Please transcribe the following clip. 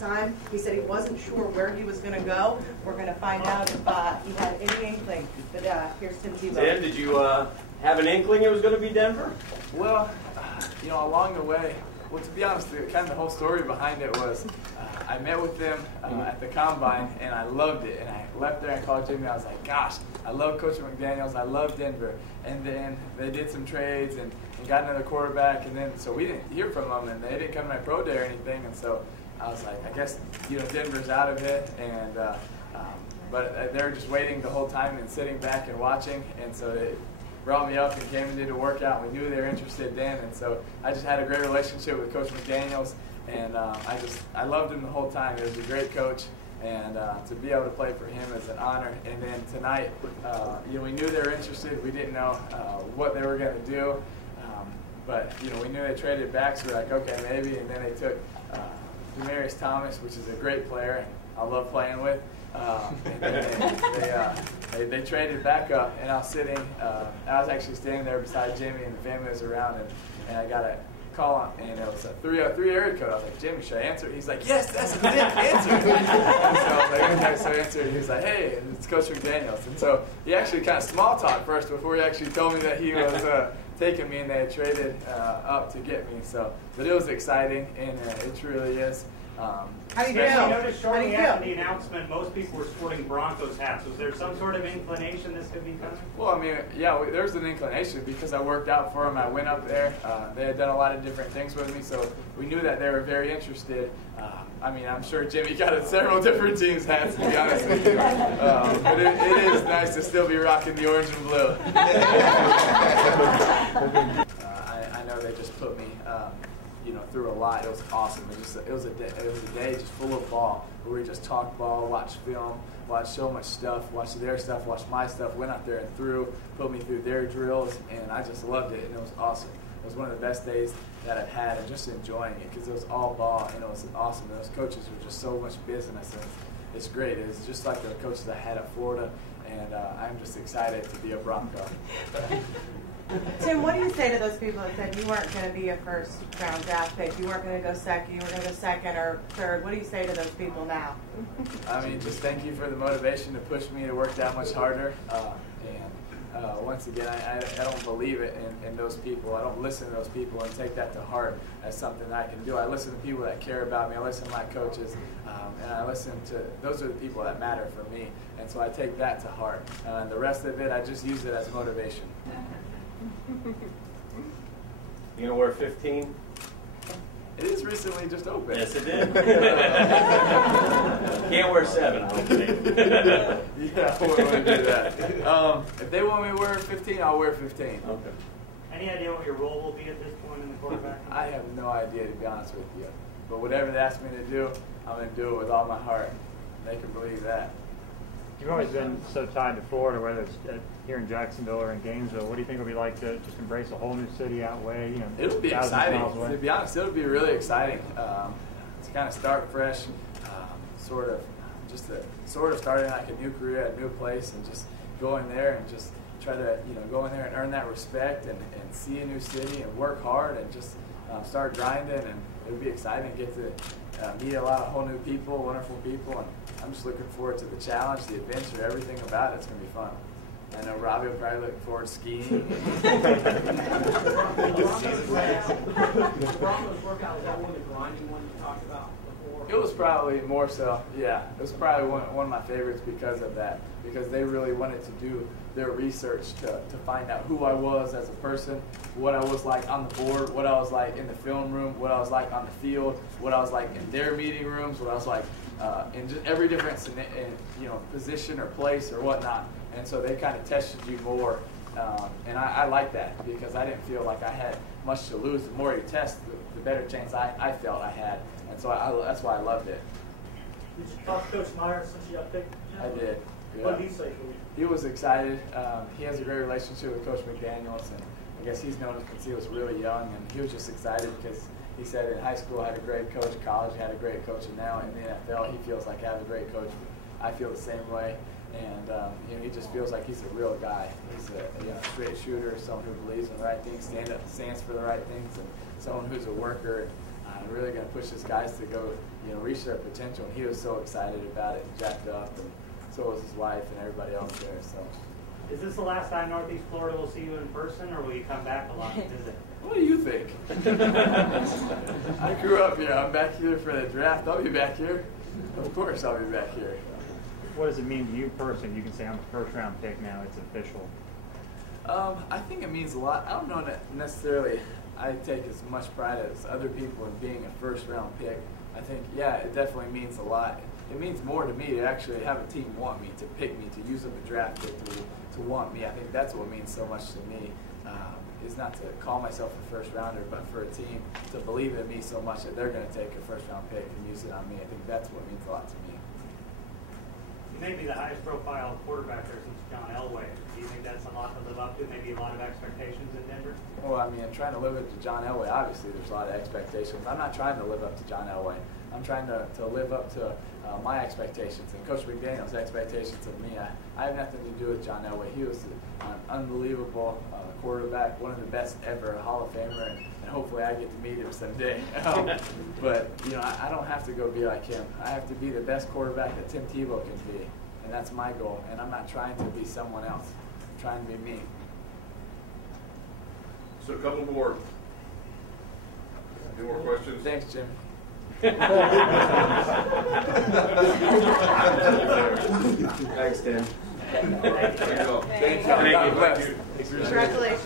time. He said he wasn't sure where he was going to go. We're going to find out if he had any inkling. But here's Tim Tebow. Tim, did you have an inkling it was going to be Denver? Well, along the way, well, to be honest, kind of the whole story behind it was I met with them at the Combine, and I loved it. And I left there and called Jimmy. I was like, gosh, I love Coach McDaniels. I love Denver. And then they did some trades and got another quarterback. And then so we didn't hear from them, and they didn't come to my pro day or anything. And so I was like, I guess, Denver's out of it. And but they were just waiting the whole time and sitting back and watching. And so they brought me up and came and did a workout. We knew they were interested then, and so I just had a great relationship with Coach McDaniels, and I loved him the whole time. He was a great coach, and to be able to play for him is an honor. And then tonight, we knew they were interested. We didn't know what they were going to do, but we knew they traded back, so we're like, okay, maybe. And then they took Demaryius Thomas, which is a great player, and I love playing with. And they traded back up, and I was sitting. I was actually standing there beside Jimmy, and the family was around, and I got a call on, and it was a 303 area code. I was like, Jimmy, should I answer? He's like, yes, that's it, answer. And so I was like, okay, so I answered. He was like, hey, it's Coach McDaniels. And so he actually kind of small talked first before he actually told me that he was taking me, and they had traded up to get me. So, but it was exciting, and it truly is. How do you feel? I noticed shortly after the announcement, most people were sporting Broncos hats. Was there some sort of inclination this could be coming? Well, I mean, yeah, there was an inclination because I worked out for them. I went up there. They had done a lot of different things with me, so we knew that they were very interested. I mean, I'm sure Jimmy got several different teams' hats, to be honest with you. But it is nice to still be rocking the orange and blue. I know they just put me through a lot. It was awesome. It was a day just full of ball, where we just talked ball, watched film, watched so much stuff, watched their stuff, watched my stuff, went out there and put me through their drills, and I just loved it, and it was awesome. It was one of the best days that I've had, and just enjoying it because it was all ball, and it was awesome. And those coaches were just so much business, and it's great. It was just like the coaches I had at Florida, and I'm just excited to be a Bronco. Tim, what do you say to those people that said you weren't going to be a first-round draft pick, you weren't going to go second, you were going to go second or third? What do you say to those people now? I mean, just thank you for the motivation to push me to work that much harder. Once again, I don't believe it in those people. I don't listen to those people and take that to heart as something that I can do. I listen to people that care about me. I listen to my coaches, and I listen to those are the people that matter for me. And so I take that to heart. And the rest of it, I just use it as motivation. You gonna wear 15? It is recently just open. Yes, it did. Can't wear 7, hopefully. Yeah, I wouldn't want to do that. If they want me to wear 15, I'll wear 15. Okay. Any idea what your role will be at this point in the quarterback? I have no idea, to be honest with you. But whatever they ask me to do, I'm going to do it with all my heart. They can believe that. You've always been so tied to Florida, whether it's here in Jacksonville or in Gainesville. What do you think it'll be like to just embrace a whole new city out way? It'll be exciting. To be honest, it'll be really exciting. To kind of start fresh, sort of starting like a new career at a new place, and just go in there and just try to go in there and earn that respect and see a new city and work hard and just start grinding, and it'll be exciting to get to meet a lot of whole new people, wonderful people, and I'm just looking forward to the challenge, the adventure, everything about it. It's going to be fun. I know Robbie will probably look forward to skiing. The Broncos workout, was that one of the grinding ones you talked about before? It was probably more so, yeah. It was probably one of my favorites because of that, because they really wanted to do their research to find out who I was as a person, what I was like on the board, what I was like in the film room, what I was like on the field, what I was like in their meeting rooms, what I was like in just every different position or place or whatnot. And so they kind of tested you more, and I like that because I didn't feel like I had much to lose. The more you test, the better chance I felt I had, and so that's why I loved it. Did you talk to Coach Meyer since you got picked? I did. Yeah. What did he say for you? He was excited. He has a great relationship with Coach McDaniels, and I guess he's known him since he was really young, and he was just excited because he said in high school I had a great coach, in college I had a great coach, and now in the NFL he feels like I have a great coach. I feel the same way, and he just feels like he's a real guy. He's a straight shooter, someone who believes in the right things, stands for the right things, and someone who's a worker. really going to push his guys to go, reach their potential. And he was so excited about it and jacked up, and so was his wife and everybody else there. So, Is this the last time Northeast Florida will see you in person, or will you come back a lot to visit? what do you think? I grew up here. I'm back here for the draft. I'll be back here. Of course, I'll be back here. What does it mean to you personally? You can say I'm a first-round pick now. It's official. I think it means a lot. I don't know that necessarily I take as much pride as other people in being a first-round pick. I think, yeah, it definitely means a lot. It means more to me to actually have a team want me, to pick me, to use up a draft pick, to want me. I think that's what means so much to me, is not to call myself a first-rounder, but for a team to believe in me so much that they're going to take a first-round pick and use it on me. I think that's what means a lot to me. You may be the highest profile quarterback there since John Elway. Do you think that's a lot to live up to? Maybe a lot of expectations in Denver? Well, I mean, I'm trying to live up to John Elway. Obviously, there's a lot of expectations. I'm not trying to live up to John Elway. I'm trying to live up to my expectations and Coach McDaniel's expectations of me. I have nothing to do with John Elway. He was an unbelievable quarterback, one of the best ever, a Hall of Famer, and hopefully I get to meet him someday. But, I don't have to go be like him. I have to be the best quarterback that Tim Tebow can be, and that's my goal. And I'm not trying to be someone else. I'm trying to be me. So a couple more. Any more questions? Thanks, Jim. Thanks, Tim. There you go. Thank you. Thank you. God bless. Congratulations.